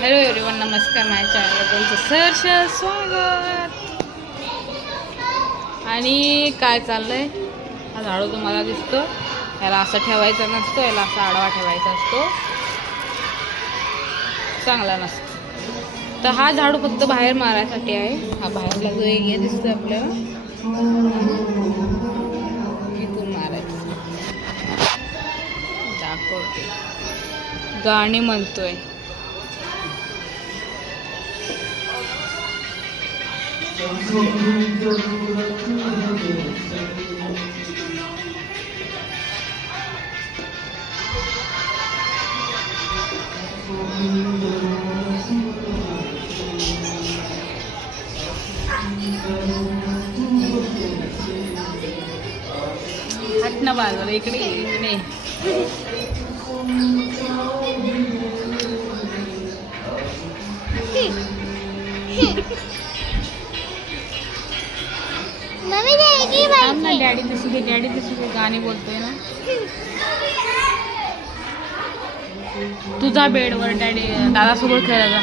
Hello everyone, नमस्कार. माझ्या चॅनलवर तुमचं सहर्ष स्वागत. आणि काय चाललंय, हा झाडू तुम्हाला दिसतो, याला असं ठेवायचा नसतो, याला असा आडवा ठेवायचा असतो, चांगला नसतो. तर हा झाडू फक्त बाहेर मारायसाठी आहे. हा बाहेरला जो एरिया दिसतो आपल्याला, इथून मारायचं. दाखवते, गाणी म्हणतोय. हट ना बाजूला, इकडे इकडे. डॅडी तशी गाणी बोलतोय ना. तुझा बेडवर डॅडी दादासोबत खेळायचा.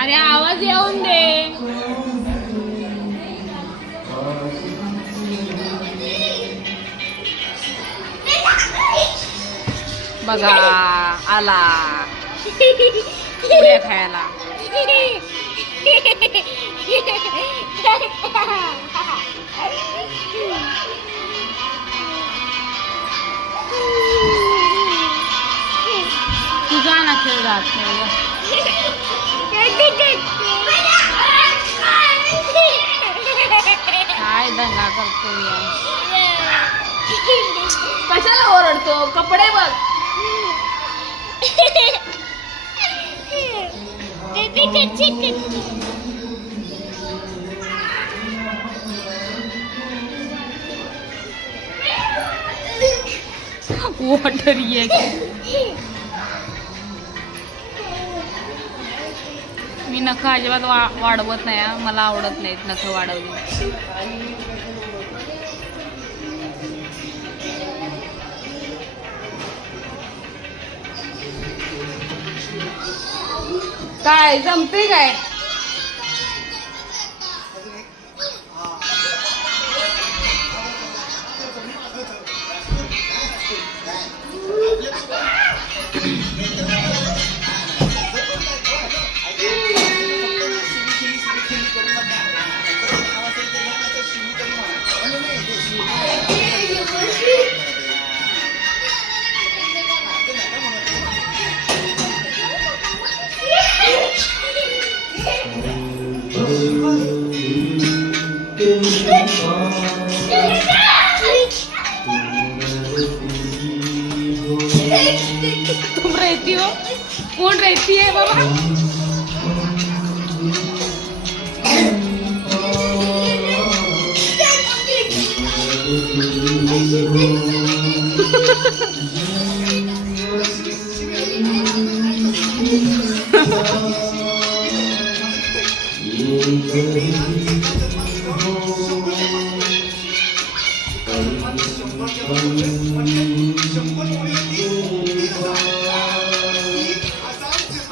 अरे आवाज येऊन दे. बघा आला पुऱ्या खायला. तुझा ना खेळ जात काय दंगा करतो कशाला ओरडतो. कपडे बघ. वॉटर ये मी नख अजिबात वाढवत नाही. मला आवडत नाहीत नख वाढवली. काय जमते काय. तुम रहती हो, कौन रहती है बाबा.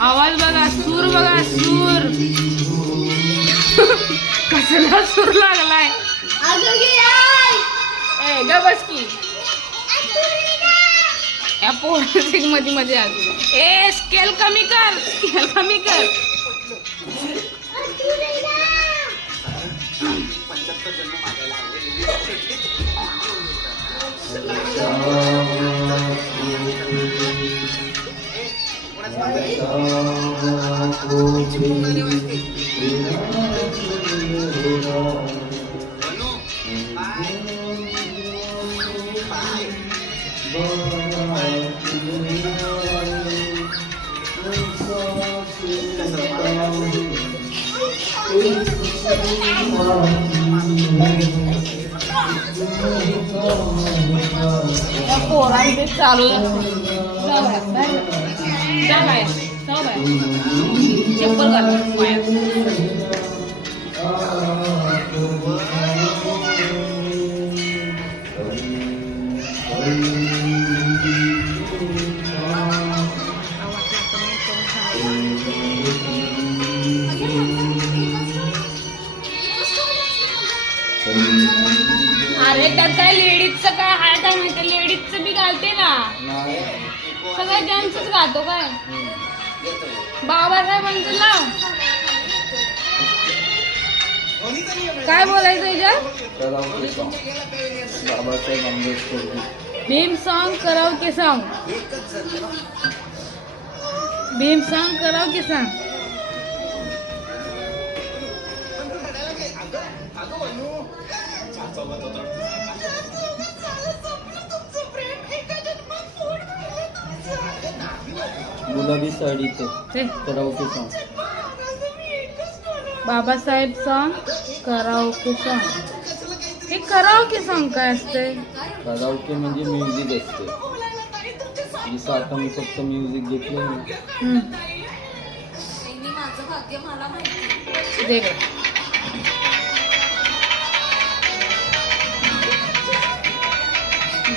आवाज बघा, सूर बघा, सूर. कसला सूर लागलाय. ए ग बस की. या पोलिसिंग मध्ये मध्ये आज ए स्केल कमी कर, स्केल कमी कर. पोरांचे चालू चप्पल घालून त्यात काय लेडीजचं काय हाय काय माहिती, लेडीजचं बी घालते ना, सगळ्या जेंट्सच घालतो काय. बाबासाहेबांचं लाव. काय बोलायचं याच्यात? Babasaheb Ambedkar Bhim song karaoke song. Bhim song karaoke song. गुलाबी साडीचं हे karaoke song. Babasaheb song karaoke song. हे कराओके सॉन्ग काय असते? कराओके म्हणजे म्युझिक असते. जसं आता मी फक्त म्युझिक घेतलं दे ग.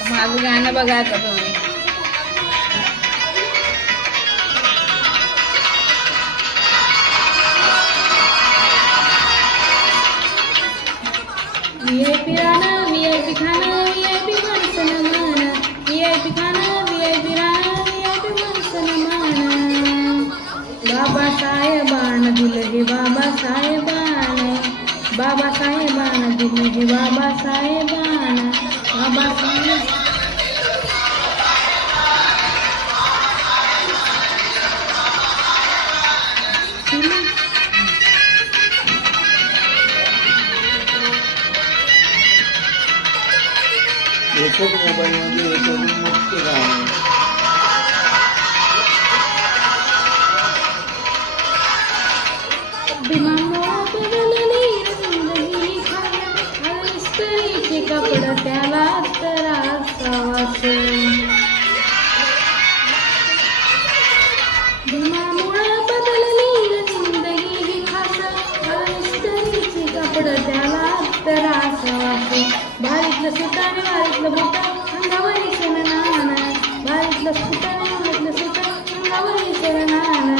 माझं गाणं बघा आता तुम्ही. VIP राणा, VIP खाना, VIP माणसं माना, VIP खाना, VIP राणा, VIP माणसं माना. बाबासाहेबान दिलं हे बाबासाहेबान, बाबासाहेबान दिलं हे बाबासाहेबान. बाबासाहेब एकच मोबाईलमध्ये एकच मुख्य गाणं. इस्त्रीचे कपडं त्याला तर असावास. भीमामुळं बदलली जिंदगी ही खास, इस्त्रीचे कपडं त्याला तर असावास. भारीतलं सुताने भारीतलं बुटा अंगावरी नाना, भारीतलं सुताने भारीतलं सुता अंगावरी नाना.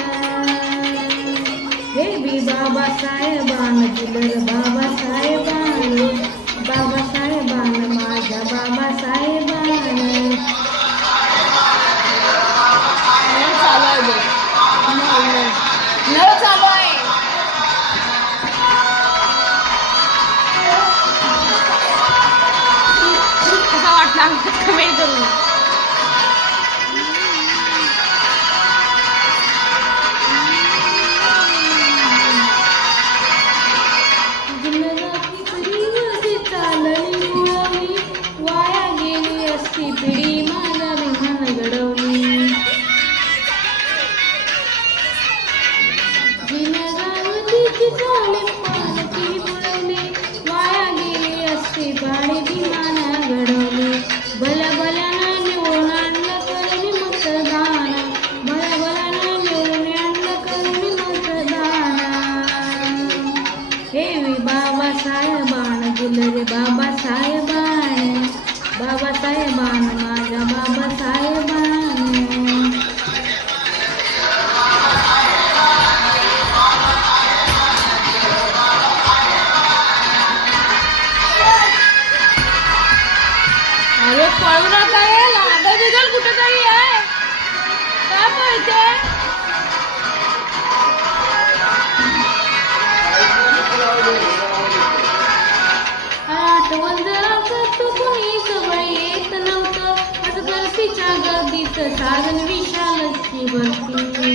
हे बी बाबासाहेबान दिलं बाबासाहेबान, बाबासाहेबान माझ्या बाबासाहेबान. चालू आहे बघ, नळ चालू आहे. कसा वाटला कमेंट करून. चालली मुळावी वाया गेली असती पिढी माझा विमान घडवली. जिनगावतीची चाले पालखी मुळवली वाया गेली असती पाणी विमान घडवली. भल्या भल्याना निवडून आणलं करून मतदान, भल्या भल्याना निवडून आणलं करून मतदान. हे बाबासाहेबान दिलं रे बाबासाहेबान, बाबासाहेबान माझ्या बाबासाहेबान. अरे पळू नका, लागा बिगल कुठं तरी आहे का पळते? आठवण जरा करतो कोणी जवळ येत नव्हतं, आता गलतीच्या गर्दीत साधन विशालची भरती.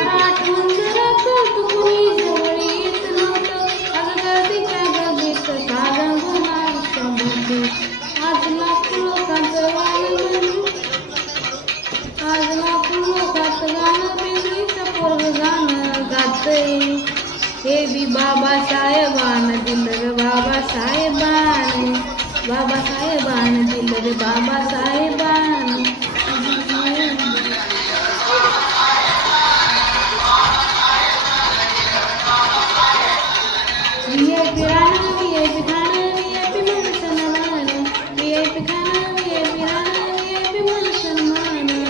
आठवण जरा करतो कोणी जवळ येत नव्हतं, आता गर्दीच्या गर्दीत साधन गुणाची भरती. आज लाखो लोकांचं गाणं, आज लाखो लोकांचं गाणं पिंपरीचं पोरगं गाणं गातंय. हे बी बाबासाहेबान दिलं रे बाबासाहेबान, बाबासाहेबान दिलं रे बाबासाहेबान. VIP राणा, VIP खाना, VIP माणसं माना, VIP खाना, VIP राणा, VIP माणसं माना.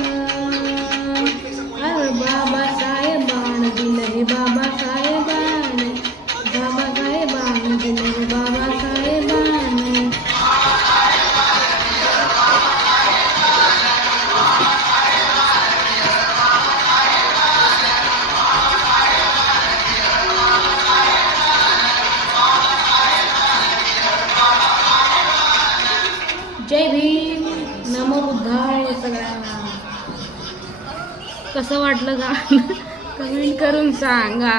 अरे बाबासाहेबान दिलं रे बाबासाहेबान, बाबासाहेबान जय भीम, नमो बुद्धाय सगळ्यांना. कसं वाटलं गाणं कमेंट करून सांगा.